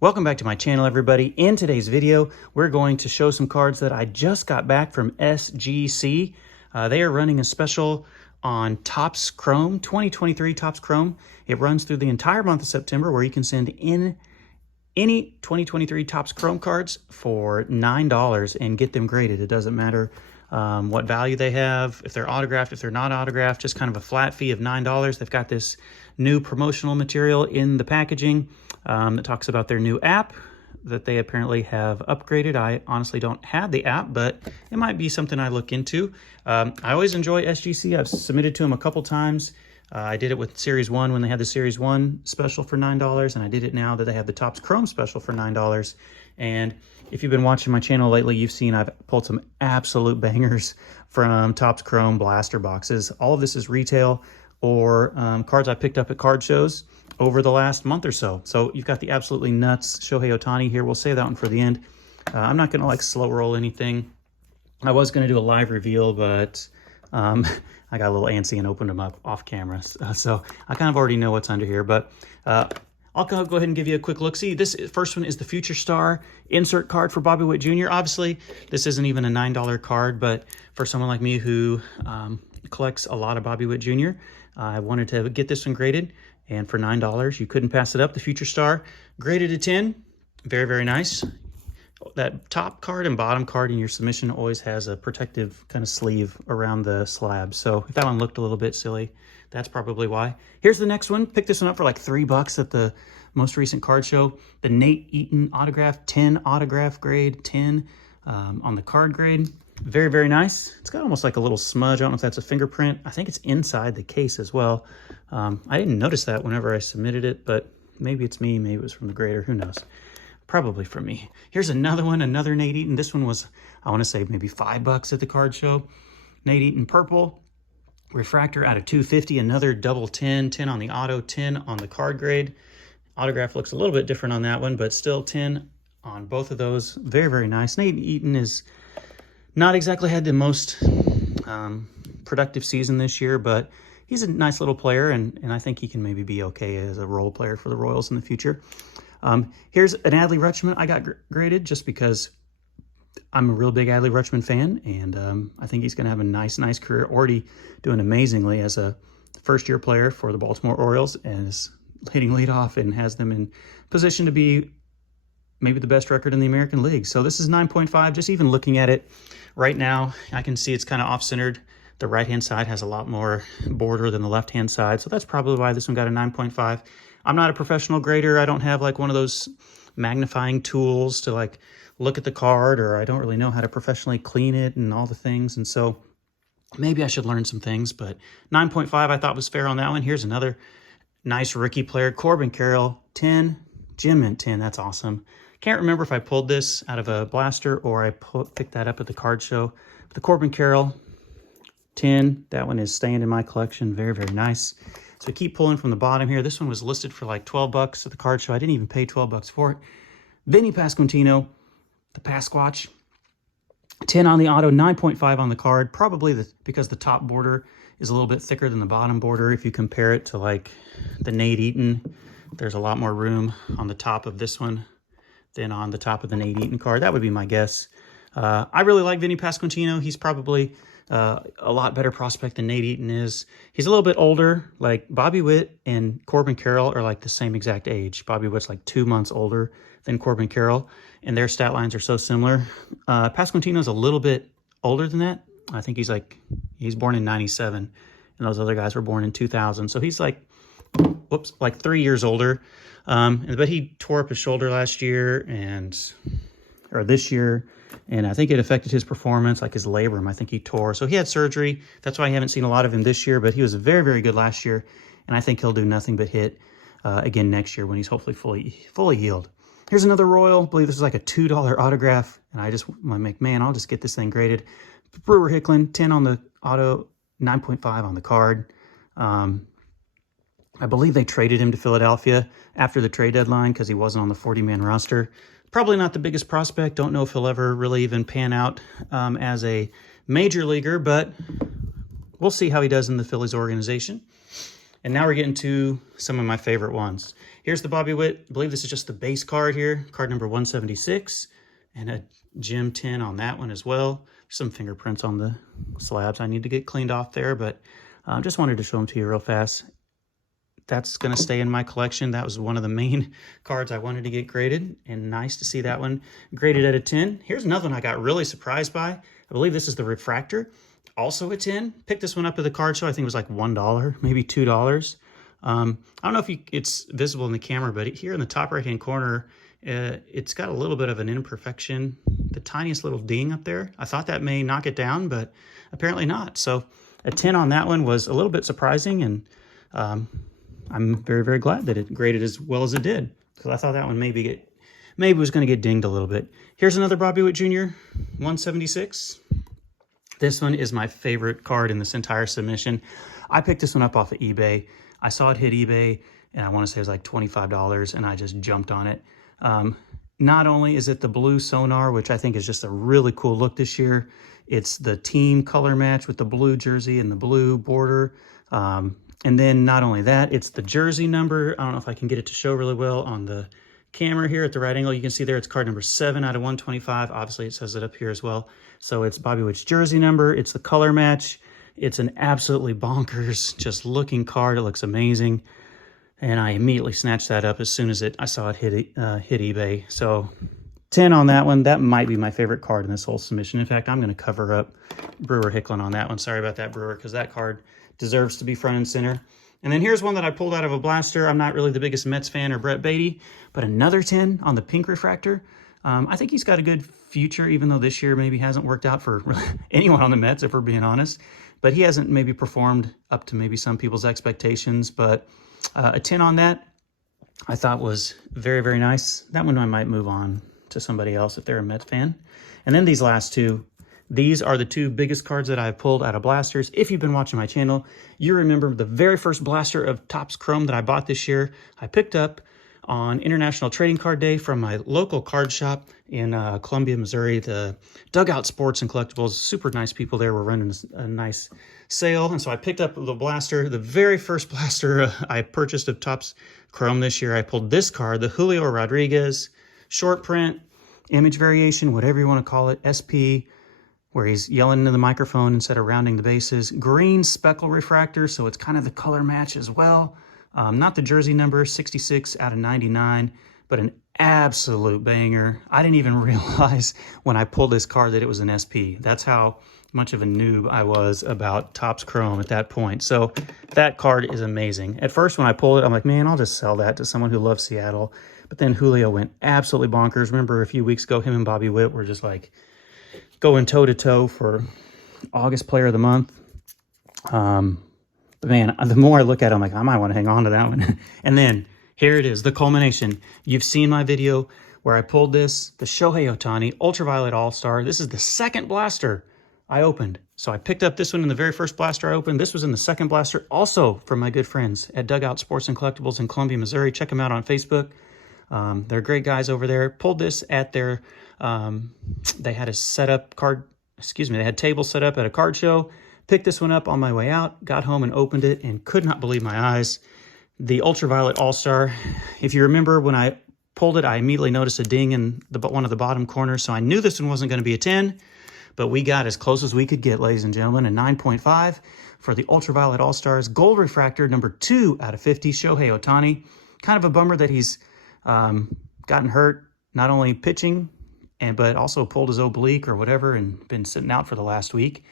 Welcome back to my channel, everybody. In today's video, we're going to show some cards that I just got back from SGC. They are running a special on Topps Chrome, 2023 Topps Chrome. It runs through the entire month of September, where you can send in any 2023 Topps Chrome cards for $9 and get them graded. It doesn't matter what value they have, if they're autographed, if they're not autographed, just kind of a flat fee of $9. They've got this new promotional material in the packaging that talks about their new app that they apparently have upgraded. I honestly don't have the app, but it might be something I look into. I always enjoy SGC. I've submitted to them a couple times. I did it with Series 1 when they had the Series 1 special for $9, and I did it now that they have the Topps Chrome special for $9. And if you've been watching my channel lately, you've seen I've pulled some absolute bangers from Topps Chrome blaster boxes. All of this is retail or cards I picked up at card shows over the last month or so. So you've got the absolutely nuts Shohei Ohtani here. We'll save that one for the end. I'm not going to like slow roll anything. I was going to do a live reveal, but I got a little antsy and opened them up off camera. So I kind of already know what's under here, but I'll go ahead and give you a quick look. See, this first one is the Future Star insert card for Bobby Witt Jr. Obviously, this isn't even a $9 card, but for someone like me who collects a lot of Bobby Witt Jr., I wanted to get this one graded. And for $9, you couldn't pass it up. The Future Star, graded a 10. Very, very nice. That top card and bottom card in your submission always has a protective kind of sleeve around the slab. So if that one looked a little bit silly, that's probably why. Here's the next one. Picked this one up for like $3 at the most recent card show. The Nate Eaton autograph, 10 autograph grade, 10 on the card grade. Very, very nice. It's got almost like a little smudge. I don't know if that's a fingerprint. I think it's inside the case as well. I didn't notice that whenever I submitted it, but maybe it's me. Maybe it was from the grader. Who knows? Probably from me. Here's another one, another Nate Eaton. This one was, I want to say, maybe $5 at the card show. Nate Eaton purple. Refractor out of 250. Another double 10. 10 on the auto, 10 on the card grade. Autograph looks a little bit different on that one, but still 10 on both of those. Very, very nice. Nate Eaton is not exactly had the most productive season this year, but he's a nice little player, and I think he can maybe be okay as a role player for the Royals in the future. Here's an Adley Rutschman I got graded just because I'm a real big Adley Rutschman fan, and I think he's going to have a nice career. Already doing amazingly as a first-year player for the Baltimore Orioles, and is hitting leadoff and has them in position to be maybe the best record in the American League. So this is 9.5. Just even looking at it right now, I can see it's kind of off-centered. The right-hand side has a lot more border than the left-hand side, so that's probably why this one got a 9.5. I'm not a professional grader. I don't have like one of those magnifying tools to like look at the card, or I don't really know how to professionally clean it and all the things, and so maybe I should learn some things, but 9.5 I thought was fair on that one. Here's another nice rookie player, Corbin Carroll, 10, Gem Mint 10. That's awesome. Can't remember if I pulled this out of a blaster or I picked that up at the card show. But the Corbin Carroll 10, that one is staying in my collection. Very, very nice. So keep pulling from the bottom here. This one was listed for like $12 at the card show. I didn't even pay $12 for it. Vinny Pasquantino, the Pasquatch, 10 on the auto, 9.5 on the card. Probably because the top border is a little bit thicker than the bottom border. If you compare it to like the Nate Eaton, there's a lot more room on the top of this one than on the top of the Nate Eaton card. That would be my guess. I really like Vinny Pasquantino. He's probably a lot better prospect than Nate Eaton is. He's a little bit older. Like Bobby Witt and Corbin Carroll are like the same exact age. Bobby Witt's like 2 months older than Corbin Carroll, and their stat lines are so similar. Pasquantino's a little bit older than that. I think he's born in 97, and those other guys were born in 2000. So he's like, whoops, like 3 years older. But he tore up his shoulder last year or this year, and I think it affected his performance, like his labrum. I think he tore. So he had surgery. That's why I haven't seen a lot of him this year, but he was very, very good last year, and I think he'll do nothing but hit again next year when he's hopefully fully healed. Here's another Royal. I believe this is like a $2 autograph, and I just want to make, man, I'll just get this thing graded. Brewer Hicklin, 10 on the auto, 9.5 on the card. I believe they traded him to Philadelphia after the trade deadline because he wasn't on the 40-man roster. Probably not the biggest prospect. Don't know if he'll ever really even pan out as a major leaguer, but we'll see how he does in the Phillies organization. And now we're getting to some of my favorite ones. Here's the Bobby Witt. I believe this is just the base card here, card number 176, and a Gem 10 on that one as well. Some fingerprints on the slabs I need to get cleaned off there, but just wanted to show them to you real fast. That's going to stay in my collection. That was one of the main cards I wanted to get graded, and nice to see that one graded at a 10. Here's another one I got really surprised by. I believe this is the Refractor, also a 10. Picked this one up at the card show. I think it was like $1, maybe $2. I don't know if it's visible in the camera, but here in the top right-hand corner, it's got a little bit of an imperfection, the tiniest little ding up there. I thought that may knock it down, but apparently not. So a 10 on that one was a little bit surprising, and I'm very, very glad that it graded as well as it did, because I thought that one maybe was going to get dinged a little bit. Here's another Bobby Witt Jr. 176. This one is my favorite card in this entire submission. I picked this one up off of eBay. I saw it hit eBay, and I want to say it was like $25, and I just jumped on it. Not only is it the blue sonar, which I think is just a really cool look this year, it's the team color match with the blue jersey and the blue border. And then not only that, it's the jersey number. I don't know if I can get it to show really well on the camera here at the right angle. You can see there it's card number 7 out of 125. Obviously, it says it up here as well. So it's Bobby Witt's jersey number. It's the color match. It's an absolutely bonkers just looking card. It looks amazing. And I immediately snatched that up as soon as I saw it hit eBay. So 10 on that one. That might be my favorite card in this whole submission. In fact, I'm going to cover up Brewer Hicklin on that one. Sorry about that, Brewer, because that card deserves to be front and center. And then here's one that I pulled out of a blaster. I'm not really the biggest Mets fan or Brett Beatty, but another 10 on the pink refractor. I think he's got a good future, even though this year maybe hasn't worked out for anyone on the Mets, if we're being honest. But he hasn't maybe performed up to maybe some people's expectations. But a 10 on that I thought was very, very nice. That one I might move on to somebody else if they're a Mets fan. And then these last two. These are the two biggest cards that I've pulled out of blasters. If you've been watching my channel, you remember the very first blaster of Topps Chrome that I bought this year. I picked up on International Trading Card Day from my local card shop in Columbia, Missouri. The Dugout Sports and Collectibles, super nice people there were running a nice sale. And so I picked up the blaster, the very first blaster I purchased of Topps Chrome this year. I pulled this card, the Julio Rodriguez short print, image variation, whatever you want to call it, SP, where he's yelling into the microphone instead of rounding the bases. Green speckle refractor, so it's kind of the color match as well. Not the jersey number, 66 out of 99, but an absolute banger. I didn't even realize when I pulled this card that it was an SP. That's how much of a noob I was about Topps Chrome at that point. So that card is amazing. At first when I pulled it, I'm like, man, I'll just sell that to someone who loves Seattle. But then Julio went absolutely bonkers. Remember a few weeks ago, him and Bobby Witt were just like going toe-to-toe for August Player of the Month. But man, the more I look at it, I'm like, I might want to hang on to that one. And then here it is, the culmination. You've seen my video where I pulled this, the Shohei Ohtani Ultraviolet All-Star. This is the second blaster I opened. So I picked up this one in the very first blaster I opened. This was in the second blaster, also from my good friends at Dugout Sports and Collectibles in Columbia, Missouri. Check them out on Facebook. They're great guys over there. Pulled this at their, they had a setup card, they had tables set up at a card show. Picked this one up on my way out, got home and opened it and could not believe my eyes. The Ultraviolet All-Star. If you remember when I pulled it, I immediately noticed a ding in one of the bottom corners. So I knew this one wasn't going to be a 10, but we got as close as we could get, ladies and gentlemen, a 9.5 for the Ultraviolet All-Stars. Gold refractor, number 2 out of 50, Shohei Ohtani. Kind of a bummer that he's gotten hurt, not only pitching, but also pulled his oblique or whatever and been sitting out for the last week.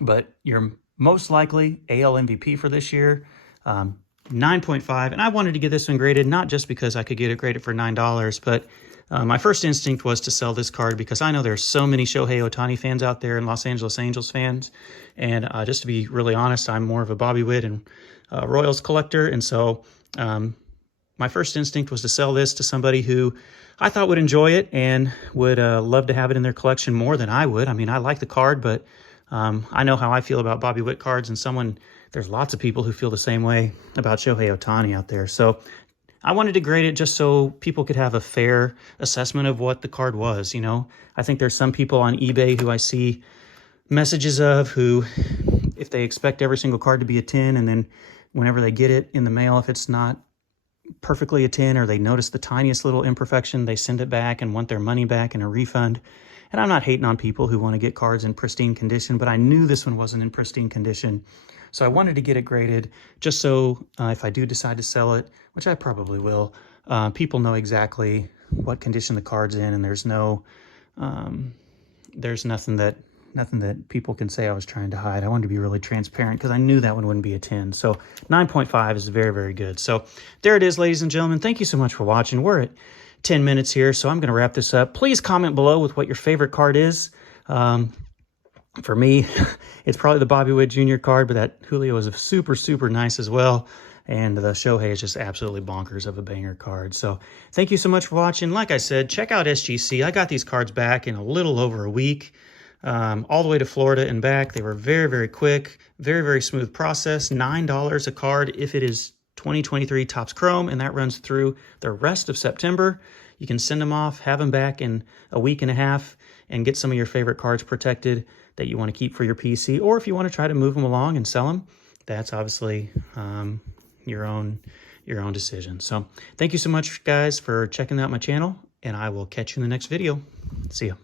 But you're most likely AL MVP for this year, 9.5. And I wanted to get this one graded, not just because I could get it graded for $9, but my first instinct was to sell this card because I know there's so many Shohei Ohtani fans out there and Los Angeles Angels fans. And just to be really honest, I'm more of a Bobby Witt and Royals collector. And so my first instinct was to sell this to somebody who I thought would enjoy it and would love to have it in their collection more than I would. I mean, I like the card, but I know how I feel about Bobby Witt cards, and there's lots of people who feel the same way about Shohei Ohtani out there. So I wanted to grade it just so people could have a fair assessment of what the card was, you know. I think there's some people on eBay who I see messages of who if they expect every single card to be a 10, and then whenever they get it in the mail, if it's not perfectly a 10 or they notice the tiniest little imperfection, they send it back and want their money back and a refund. And I'm not hating on people who want to get cards in pristine condition, but I knew this one wasn't in pristine condition. So I wanted to get it graded just so if I do decide to sell it, which I probably will, people know exactly what condition the card's in, and there's nothing that people can say I was trying to hide. I wanted to be really transparent because I knew that one wouldn't be a 10. So 9.5 is very, very good. So there it is, ladies and gentlemen. Thank you so much for watching. We're at 10 minutes here, so I'm going to wrap this up. Please comment below with what your favorite card is. For me, it's probably the Bobby Witt Jr. card, but that Julio is super, super nice as well. And the Shohei is just absolutely bonkers of a banger card. So thank you so much for watching. Like I said, check out SGC. I got these cards back in a little over a week, all the way to Florida and back. They were very, very quick, very, very smooth process. $9 a card if it is 2023 Topps Chrome, and that runs through the rest of September. You can send them off, have them back in a week and a half, and get some of your favorite cards protected that you want to keep for your PC. Or if you want to try to move them along and sell them, that's obviously your own decision. So thank you so much, guys, for checking out my channel, and I will catch you in the next video. See ya.